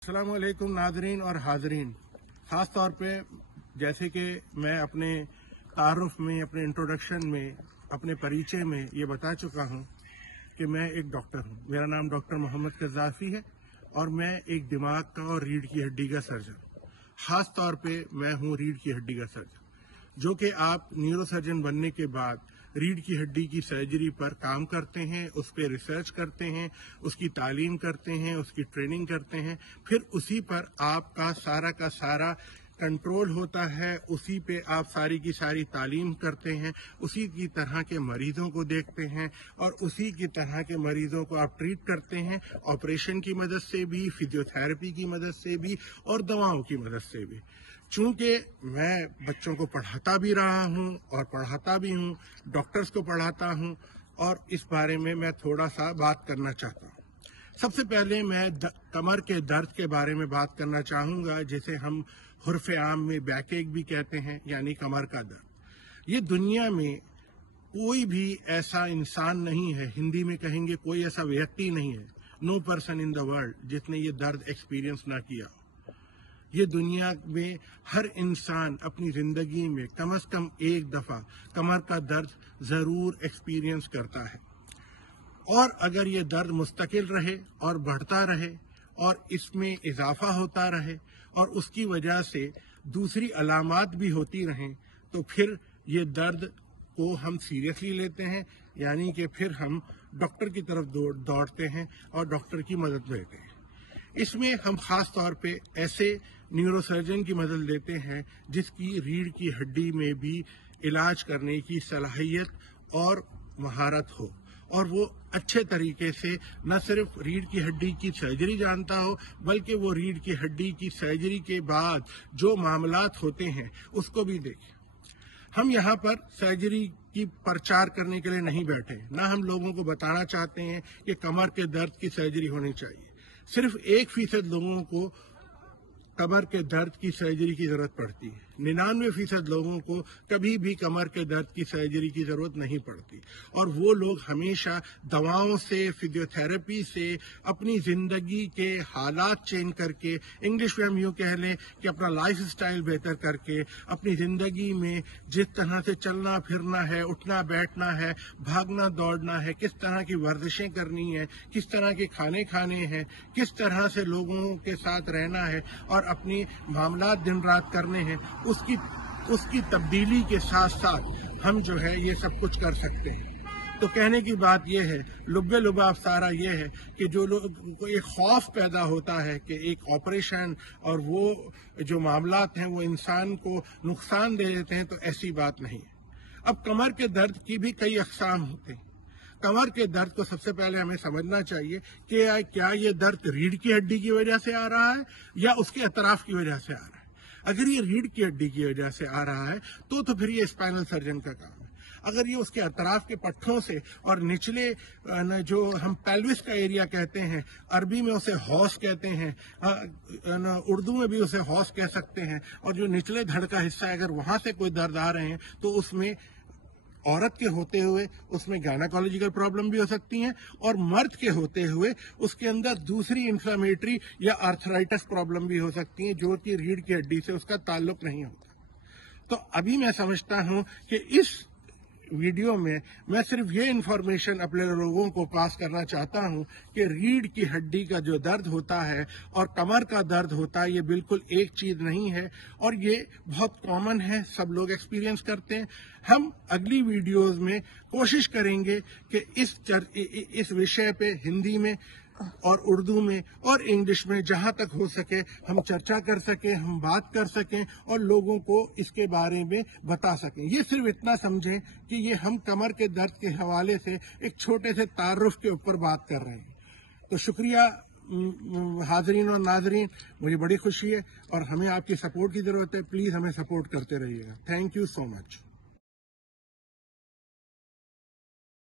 अस्सलाम वालेकुम नाजरीन और हाजरीन। ख़ास तौर पे जैसे कि मैं अपने तारुफ में, अपने इंट्रोडक्शन में, अपने परिचय में ये बता चुका हूँ कि मैं एक डॉक्टर हूँ। मेरा नाम डॉक्टर मोहम्मद कज़ाफ़ी है और मैं एक दिमाग का और रीढ़ की हड्डी का सर्जन। ख़ास तौर पे मैं हूँ रीढ़ की हड्डी का सर्जन, जो कि आप न्यूरो सर्जन बनने के बाद रीढ़ की हड्डी की सर्जरी पर काम करते हैं, उस पर रिसर्च करते हैं, उसकी तालीम करते हैं, उसकी ट्रेनिंग करते हैं, फिर उसी पर आपका सारा का सारा कंट्रोल होता है, उसी पे आप सारी की सारी तालीम करते हैं, उसी की तरह के मरीजों को देखते हैं और उसी की तरह के मरीजों को आप ट्रीट करते हैं, ऑपरेशन की मदद से भी, फिजियोथेरेपी की मदद से भी और दवाओं की मदद से भी। चूंकि मैं बच्चों को पढ़ाता भी रहा हूं और पढ़ाता भी हूं, डॉक्टर्स को पढ़ाता हूं, और इस बारे में मैं थोड़ा सा बात करना चाहता हूं। सबसे पहले मैं कमर के दर्द के बारे में बात करना चाहूंगा, जिसे हम हुर्फ़े आम में बैक एक भी कहते हैं, यानी कमर का दर्द। ये दुनिया में कोई भी ऐसा इंसान नहीं है, हिंदी में कहेंगे कोई ऐसा व्यक्ति नहीं है, no person in the world, जिसने ये दर्द एक्सपीरियंस ना किया हो। ये दुनिया में हर इंसान अपनी जिंदगी में कम से कम एक दफा कमर का दर्द जरूर एक्सपीरियंस करता है, और अगर ये दर्द मुस्तकिल रहे और बढ़ता रहे और इसमें इजाफा होता रहे और उसकी वजह से दूसरी अलामात भी होती रहें, तो फिर ये दर्द को हम सीरियसली लेते हैं, यानी कि फिर हम डॉक्टर की तरफ दौड़ते हैं और डॉक्टर की मदद लेते हैं। इसमें हम खास तौर पे ऐसे न्यूरोसर्जन की मदद लेते हैं जिसकी रीढ़ की हड्डी में भी इलाज करने की सलाहियत और महारत हो, और वो अच्छे तरीके से न सिर्फ रीढ़ की हड्डी की सर्जरी जानता हो, बल्कि वो रीढ़ की हड्डी की सर्जरी के बाद जो मामलात होते हैं उसको भी देखें। हम यहाँ पर सर्जरी की प्रचार करने के लिए नहीं बैठे, ना हम लोगों को बताना चाहते हैं कि कमर के दर्द की सर्जरी होनी चाहिए। सिर्फ 1% लोगों को कमर के दर्द की सर्जरी की जरूरत पड़ती है, 99% लोगों को कभी भी कमर के दर्द की सर्जरी की जरूरत नहीं पड़ती, और वो लोग हमेशा दवाओं से, फिजियोथेरेपी से अपनी जिंदगी के हालात चेंज करके, इंग्लिश में हम यूँ कह लें कि अपना लाइफ स्टाइल बेहतर करके, अपनी जिंदगी में जिस तरह से चलना फिरना है, उठना बैठना है, भागना दौड़ना है, किस तरह की वर्जिशें करनी है, किस तरह के खाने खाने हैं, किस तरह से लोगों के साथ रहना है और अपनी मामलात दिन रात करने हैं, उसकी तब्दीली के साथ साथ हम जो है ये सब कुछ कर सकते हैं। तो कहने की बात यह है, लुब्बे लुबाब सारा ये है कि जो लोग को एक खौफ पैदा होता है कि एक ऑपरेशन और वो जो मामलात हैं वो इंसान को नुकसान दे देते हैं, तो ऐसी बात नहीं है। अब कमर के दर्द की भी कई अक़साम होते हैं। कमर के दर्द को सबसे पहले हमें समझना चाहिए कि क्या ये दर्द रीढ़ की हड्डी की वजह से आ रहा है या उसके अतराफ की वजह से आ रहा है। अगर ये रीढ़ की हड्डी की वजह से आ रहा है तो फिर ये स्पाइनल सर्जन का काम है। अगर ये उसके अतराफ के पट्टों से और निचले जो हम पेल्विस का एरिया कहते हैं, अरबी में उसे हौस कहते हैं, उर्दू में भी उसे हौस कह सकते हैं, और जो निचले धड़ का हिस्सा है, अगर वहां से कोई दर्द आ रहे हैं तो उसमें औरत के होते हुए उसमें गायनेकोलॉजिकल प्रॉब्लम भी हो सकती हैं, और मर्द के होते हुए उसके अंदर दूसरी इन्फ्लेमेटरी या आर्थराइटिस प्रॉब्लम भी हो सकती है, जो कि रीढ़ की हड्डी से उसका ताल्लुक नहीं होता। तो अभी मैं समझता हूं कि इस वीडियो में मैं सिर्फ ये इन्फॉर्मेशन अपने लोगों को पास करना चाहता हूं कि रीढ़ की हड्डी का जो दर्द होता है और कमर का दर्द होता है, ये बिल्कुल एक चीज नहीं है, और ये बहुत कॉमन है, सब लोग एक्सपीरियंस करते हैं। हम अगली वीडियोस में कोशिश करेंगे कि इस विषय पे हिंदी में और उर्दू में और इंग्लिश में जहां तक हो सके हम चर्चा कर सकें, हम बात कर सकें और लोगों को इसके बारे में बता सकें। ये सिर्फ इतना समझें कि ये हम कमर के दर्द के हवाले से एक छोटे से तारुफ के ऊपर बात कर रहे हैं। तो शुक्रिया हाजरीन और नाजरीन, मुझे बड़ी खुशी है और हमें आपकी सपोर्ट की जरूरत है। प्लीज हमें सपोर्ट करते रहिएगा। Thank you so much.